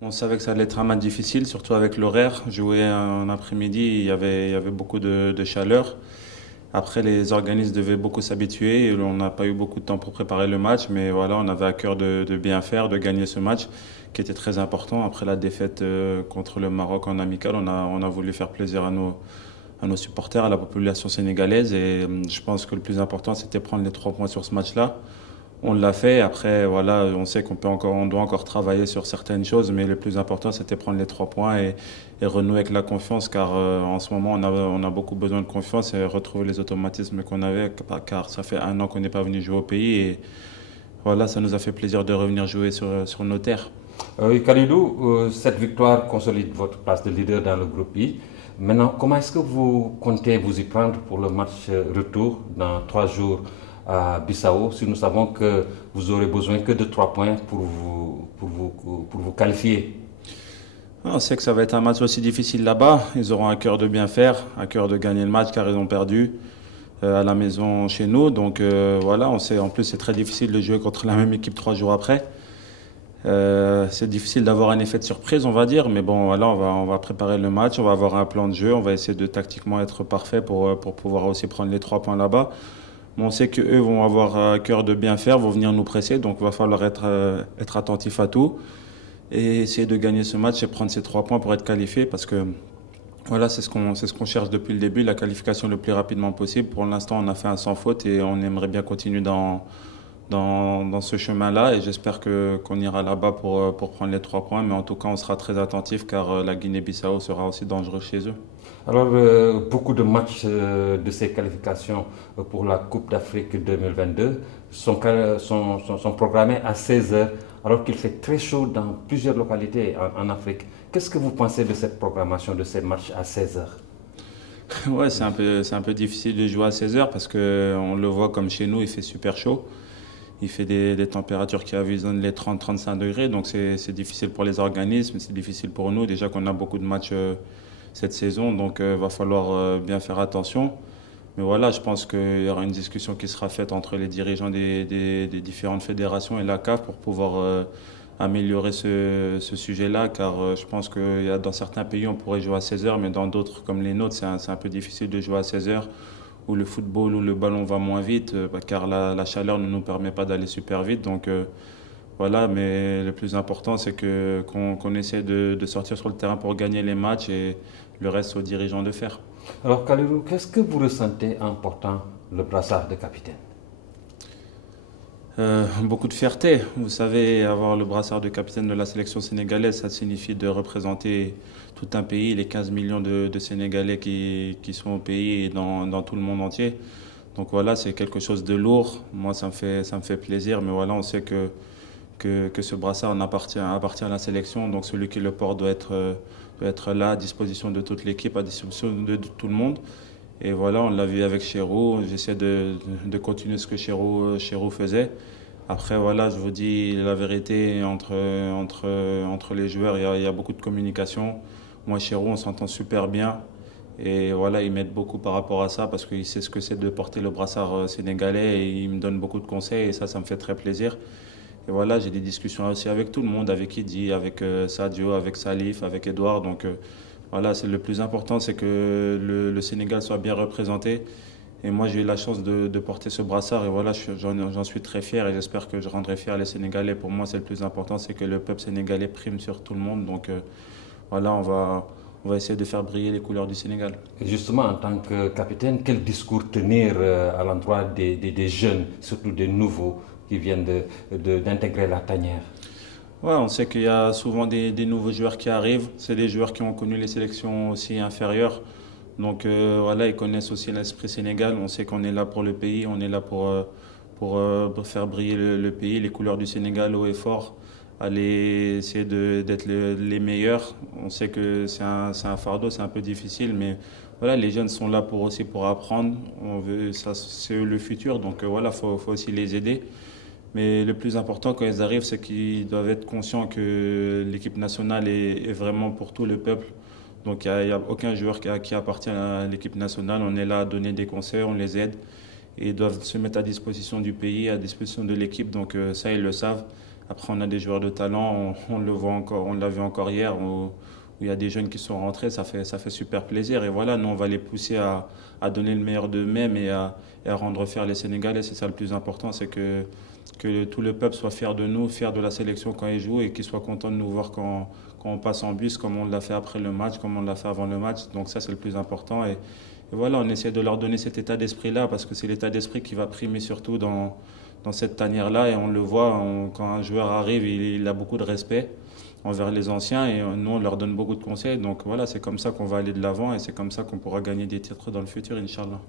On savait que ça allait être un match difficile, surtout avec l'horaire. Jouer un après-midi, il y avait beaucoup de chaleur. Après, les organismes devaient beaucoup s'habituer. Et on n'a pas eu beaucoup de temps pour préparer le match, mais voilà, on avait à cœur de bien faire, de gagner ce match qui était très important. Après la défaite contre le Maroc en amical, on a voulu faire plaisir à nos supporters, à la population sénégalaise. Et je pense que le plus important, c'était prendre les 3 points sur ce match-là. On l'a fait. Après, voilà, on sait on doit encore travailler sur certaines choses, mais le plus important, c'était prendre les 3 points et renouer avec la confiance, car en ce moment, on a beaucoup besoin de confiance et retrouver les automatismes qu'on avait, car ça fait un an qu'on n'est pas venu jouer au pays et voilà, ça nous a fait plaisir de revenir jouer sur nos terres. Oui, Khalidou, cette victoire consolide votre place de leader dans le groupe I. Maintenant, comment est-ce que vous comptez vous y prendre pour le match retour dans 3 jours à Bissau, si nous savons que vous aurez besoin que de 3 points pour vous qualifier? On sait que ça va être un match aussi difficile là-bas. Ils auront à cœur de bien faire, à cœur de gagner le match, car ils ont perdu à la maison chez nous. Donc voilà, on sait en plus c'est très difficile de jouer contre la même équipe 3 jours après. C'est difficile d'avoir un effet de surprise, on va dire, mais bon, voilà, on va préparer le match, on va avoir un plan de jeu, on va essayer de tactiquement être parfait pour pouvoir aussi prendre les 3 points là-bas. Mais on sait qu'eux vont avoir à cœur de bien faire, vont venir nous presser, donc il va falloir être attentif à tout et essayer de gagner ce match et prendre ces 3 points pour être qualifié, parce que voilà, c'est ce qu'on cherche depuis le début, la qualification le plus rapidement possible. Pour l'instant, on a fait un sans faute et on aimerait bien continuer dans ce chemin-là et j'espère qu'on ira là-bas pour prendre les 3 points. Mais en tout cas, on sera très attentif car la Guinée-Bissau sera aussi dangereux chez eux. Alors, beaucoup de matchs de ces qualifications pour la Coupe d'Afrique 2022 sont programmés à 16 heures, alors qu'il fait très chaud dans plusieurs localités en Afrique. Qu'est-ce que vous pensez de cette programmation de ces matchs à 16 heures? Ouais, c'est un peu difficile de jouer à 16 heures parce que on le voit comme chez nous, il fait super chaud. Il fait des températures qui avoisinent les 30-35 degrés, donc c'est difficile pour les organismes, c'est difficile pour nous. Déjà qu'on a beaucoup de matchs cette saison, donc il va falloir bien faire attention. Mais voilà, je pense qu'il y aura une discussion qui sera faite entre les dirigeants des différentes fédérations et la CAF pour pouvoir améliorer ce sujet-là, car je pense que dans certains pays, on pourrait jouer à 16 heures, mais dans d'autres, comme les nôtres, c'est un peu difficile de jouer à 16 heures, où le football, où le ballon va moins vite, car la chaleur ne nous permet pas d'aller super vite. Donc voilà, mais le plus important, c'est qu'on essaie de sortir sur le terrain pour gagner les matchs et le reste aux dirigeants de faire. Alors, Kalilou, qu'est-ce que vous ressentez en portant le brassard de capitaine? Beaucoup de fierté. Vous savez, avoir le brassard de capitaine de la sélection sénégalaise, ça signifie de représenter tout un pays, les 15 millions de Sénégalais qui sont au pays et dans tout le monde entier. Donc voilà, c'est quelque chose de lourd. Moi, ça me fait plaisir, mais voilà, on sait que ce brassard appartient à la sélection. Donc celui qui le porte doit être là, à disposition de toute l'équipe, à disposition de tout le monde. Et voilà, on l'a vu avec Chérou. J'essaie de continuer ce que Chérou faisait. Après, voilà, je vous dis la vérité, entre les joueurs, il y a beaucoup de communication. Moi, Chérou, on s'entend super bien. Et voilà, il m'aide beaucoup par rapport à ça parce qu'il sait ce que c'est de porter le brassard sénégalais et il me donne beaucoup de conseils et ça me fait très plaisir. Et voilà, j'ai des discussions aussi avec tout le monde, avec Idi, avec Sadio, avec Salif, avec Edouard. Donc voilà, c'est le plus important, c'est que le Sénégal soit bien représenté. Et moi, j'ai eu la chance de porter ce brassard et voilà, j'en suis très fier et j'espère que je rendrai fier les Sénégalais. Pour moi, c'est le plus important, c'est que le peuple sénégalais prime sur tout le monde. Donc voilà, on va essayer de faire briller les couleurs du Sénégal. Et justement, en tant que capitaine, quel discours tenir à l'endroit des jeunes, surtout des nouveaux qui viennent d'intégrer la tanière? Ouais, on sait qu'il y a souvent des nouveaux joueurs qui arrivent. C'est des joueurs qui ont connu les sélections aussi inférieures. Donc voilà, ils connaissent aussi l'esprit Sénégal. On sait qu'on est là pour le pays, on est là pour faire briller le pays, les couleurs du Sénégal haut et fort, aller essayer d'être les meilleurs. On sait que c'est un fardeau, c'est un peu difficile, mais voilà, les jeunes sont là aussi pour apprendre. On veut, ça, c'est eux le futur, donc voilà, faut aussi les aider. Mais le plus important quand ils arrivent, c'est qu'ils doivent être conscients que l'équipe nationale est vraiment pour tout le peuple. Donc il y a aucun joueur qui appartient à l'équipe nationale. On est là à donner des conseils, on les aide et ils doivent se mettre à disposition du pays, à disposition de l'équipe. Donc ça, ils le savent. Après, on a des joueurs de talent, on le voit encore, on l'a vu encore hier, où il y a des jeunes qui sont rentrés, ça fait super plaisir. Et voilà, nous, on va les pousser à donner le meilleur d'eux-mêmes et à rendre fiers les Sénégalais. C'est ça le plus important, c'est que tout le peuple soit fier de nous, fier de la sélection quand ils jouent et qu'ils soient contents de nous voir quand on passe en bus, comme on l'a fait après le match, comme on l'a fait avant le match. Donc ça, c'est le plus important. Et voilà, on essaie de leur donner cet état d'esprit-là parce que c'est l'état d'esprit qui va primer surtout dans cette tanière-là. Et on le voit, quand un joueur arrive, il a beaucoup de respect envers les anciens et nous, on leur donne beaucoup de conseils. Donc voilà, c'est comme ça qu'on va aller de l'avant et c'est comme ça qu'on pourra gagner des titres dans le futur, Inch'Allah.